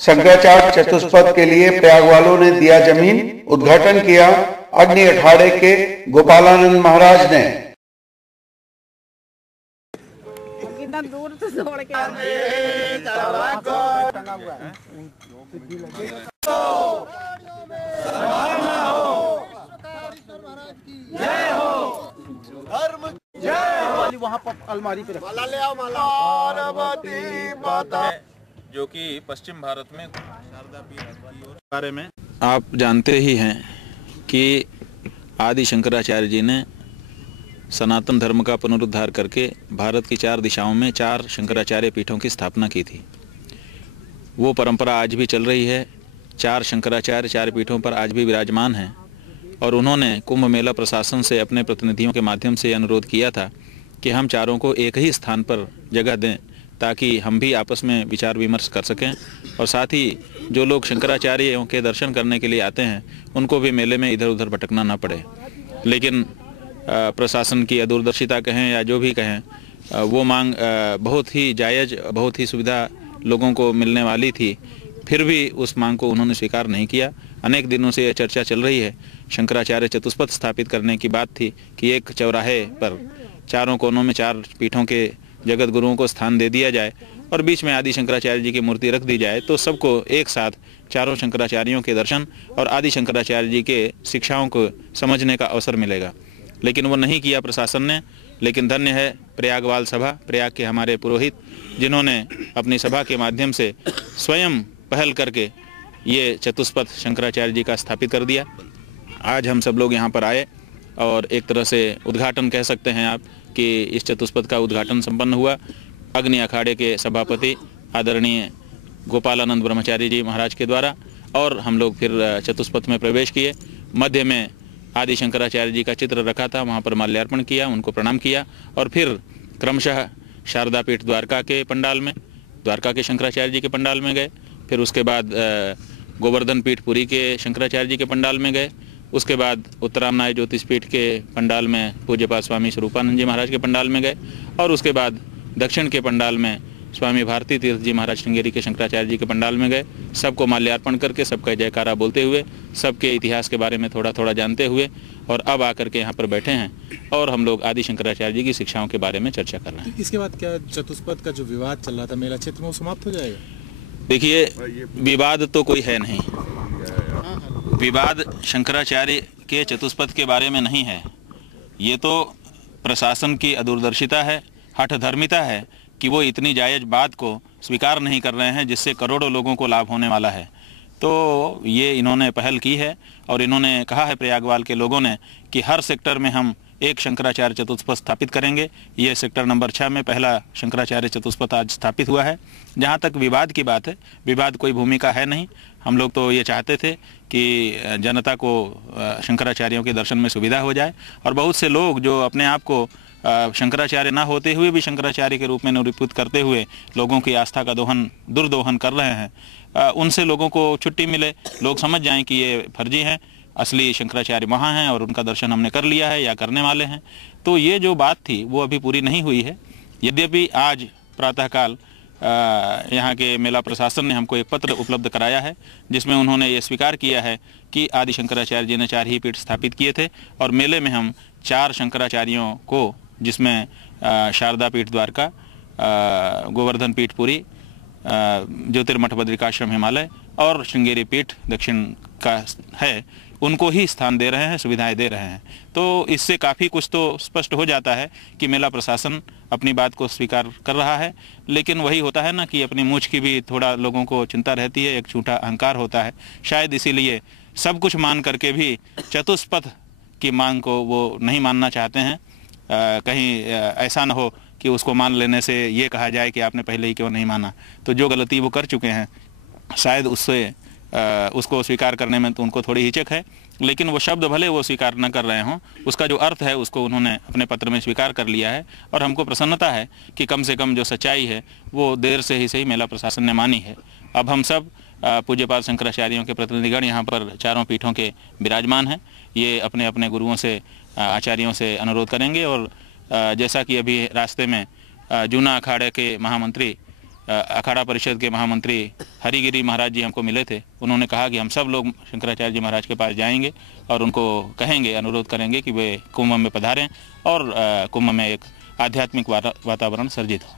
शंकराचार्य चतुष्पथ के लिए प्रयाग वालों ने दिया जमीन, उद्घाटन किया अग्नि अखाड़े के गोपालानंद महाराज ने। दूर से दौड़ के वहाँ पर अलमारी पे माला ले आओ, माला जो कि पश्चिम भारत में शारदा पीठ के बारे में आप जानते ही हैं कि आदि शंकराचार्य जी ने सनातन धर्म का पुनरुद्धार करके भारत की 4 दिशाओं में 4 शंकराचार्य पीठों की स्थापना की थी। वो परंपरा आज भी चल रही है। 4 शंकराचार्य 4 पीठों पर आज भी विराजमान हैं और उन्होंने कुंभ मेला प्रशासन से अपने प्रतिनिधियों के माध्यम से अनुरोध किया था कि हम चारों को एक ही स्थान पर जगह दें ताकि हम भी आपस में विचार विमर्श कर सकें और साथ ही जो लोग शंकराचार्यों के दर्शन करने के लिए आते हैं उनको भी मेले में इधर उधर भटकना ना पड़े। लेकिन प्रशासन की अदूरदर्शिता कहें या जो भी कहें, वो मांग बहुत ही जायज़, बहुत ही सुविधा लोगों को मिलने वाली थी, फिर भी उस मांग को उन्होंने स्वीकार नहीं किया। अनेक दिनों से यह चर्चा चल रही है, शंकराचार्य चतुष्पथ स्थापित करने की बात थी कि एक चौराहे पर चारों कोनों में 4 पीठों के जगत गुरुओं को स्थान दे दिया जाए और बीच में आदि शंकराचार्य जी की मूर्ति रख दी जाए तो सबको एक साथ चारों शंकराचार्यों के दर्शन और आदि शंकराचार्य जी के शिक्षाओं को समझने का अवसर मिलेगा। लेकिन वो नहीं किया प्रशासन ने। लेकिन धन्य है प्रयागवाल सभा, प्रयाग के हमारे पुरोहित, जिन्होंने अपनी सभा के माध्यम से स्वयं पहल करके ये चतुष्पथ शंकराचार्य जी का स्थापित कर दिया। आज हम सब लोग यहाँ पर आए और एक तरह से उद्घाटन कह सकते हैं आप कि इस चतुष्पथ का उद्घाटन संपन्न हुआ। अग्नि अखाड़े के सभापति आदरणीय गोपालानंद ब्रह्मचारी जी महाराज के द्वारा, और हम लोग फिर चतुष्पथ में प्रवेश किए। मध्य में आदि शंकराचार्य जी का चित्र रखा था, वहाँ पर माल्यार्पण किया, उनको प्रणाम किया और फिर क्रमशः शारदा पीठ द्वारका के पंडाल में, द्वारका के शंकराचार्य जी के पंडाल में गए। फिर उसके बाद गोवर्धन पीठ पुरी के शंकराचार्य जी के पंडाल में गए। उसके बाद उत्तरामनाय ज्योतिष पीठ के पंडाल में पूज्यपाद स्वामी स्वरूपानंद जी महाराज के पंडाल में गए और उसके बाद दक्षिण के पंडाल में स्वामी भारती तीर्थ जी महाराज श्रृंगेरी के शंकराचार्य जी के पंडाल में गए। सबको माल्यार्पण करके, सबका जयकारा बोलते हुए, सबके इतिहास के बारे में थोड़ा थोड़ा जानते हुए और अब आकर के यहाँ पर बैठे हैं और हम लोग आदि शंकराचार्य जी की शिक्षाओं के बारे में चर्चा कर रहे हैं। इसके बाद क्या चतुष्पथ का जो विवाद चल रहा था मेला क्षेत्र में, वो समाप्त हो जाएगा? देखिए, विवाद तो कोई है नहीं। विवाद शंकराचार्य के चतुष्पथ के बारे में नहीं है। ये तो प्रशासन की अदूरदर्शिता है, हठधर्मिता है कि वो इतनी जायज़ बात को स्वीकार नहीं कर रहे हैं जिससे करोड़ों लोगों को लाभ होने वाला है। तो ये इन्होंने पहल की है और इन्होंने कहा है प्रयागवाल के लोगों ने कि हर सेक्टर में हम एक शंकराचार्य चतुष्पथ स्थापित करेंगे। ये सेक्टर नंबर 6 में पहला शंकराचार्य चतुष्पथ आज स्थापित हुआ है। जहाँ तक विवाद की बात है, विवाद कोई भूमिका है नहीं। हम लोग तो ये चाहते थे कि जनता को शंकराचार्यों के दर्शन में सुविधा हो जाए और बहुत से लोग जो अपने आप को शंकराचार्य ना होते हुए भी शंकराचार्य के रूप में निरूपित करते हुए लोगों की आस्था का दुर्दोहन कर रहे हैं, उनसे लोगों को छुट्टी मिले, लोग समझ जाएं कि ये फर्जी हैं, असली शंकराचार्य वहाँ हैं और उनका दर्शन हमने कर लिया है या करने वाले हैं। तो ये जो बात थी वो अभी पूरी नहीं हुई है। यद्यपि आज प्रातःकाल यहाँ के मेला प्रशासन ने हमको एक पत्र उपलब्ध कराया है जिसमें उन्होंने ये स्वीकार किया है कि आदि शंकराचार्य जी ने 4 ही पीठ स्थापित किए थे और मेले में हम 4 शंकराचार्यों को, जिसमें शारदा पीठ द्वारका, गोवर्धन पीठ पुरी, ज्योतिर्मठ बद्रिकाश्रम हिमालय और श्रृंगेरी पीठ दक्षिण का है, उनको ही स्थान दे रहे हैं, सुविधाएं दे रहे हैं। तो इससे काफ़ी कुछ तो स्पष्ट हो जाता है कि मेला प्रशासन अपनी बात को स्वीकार कर रहा है। लेकिन वही होता है ना कि अपनी मूछ की भी थोड़ा लोगों को चिंता रहती है, एक झूठा अहंकार होता है। शायद इसीलिए सब कुछ मान करके भी चतुष्पथ की मांग को वो नहीं मानना चाहते हैं। कहीं ऐसा न हो कि उसको मान लेने से ये कहा जाए कि आपने पहले ही क्यों नहीं माना। तो जो गलती वो कर चुके हैं, शायद उससे उसको स्वीकार करने में तो उनको थोड़ी हिचक है, लेकिन वो शब्द भले वो स्वीकार न कर रहे हों, उसका जो अर्थ है उसको उन्होंने अपने पत्र में स्वीकार कर लिया है। और हमको प्रसन्नता है कि कम से कम जो सच्चाई है वो देर से ही सही मेला प्रशासन ने मानी है। अब हम सब पूज्यपाद शंकराचार्यों के प्रतिनिधिगण यहाँ पर चारों पीठों के विराजमान हैं। ये अपने अपने गुरुओं से, आचार्यों से अनुरोध करेंगे और जैसा कि अभी रास्ते में जूना अखाड़े के महामंत्री अखाड़ा परिषद के महामंत्री हरिगिरी महाराज जी हमको मिले थे। उन्होंने कहा कि हम सब लोग शंकराचार्य जी महाराज के पास जाएंगे और उनको कहेंगे, अनुरोध करेंगे कि वे कुंभ में पधारें और कुंभ में एक आध्यात्मिक वातावरण सर्जित हो।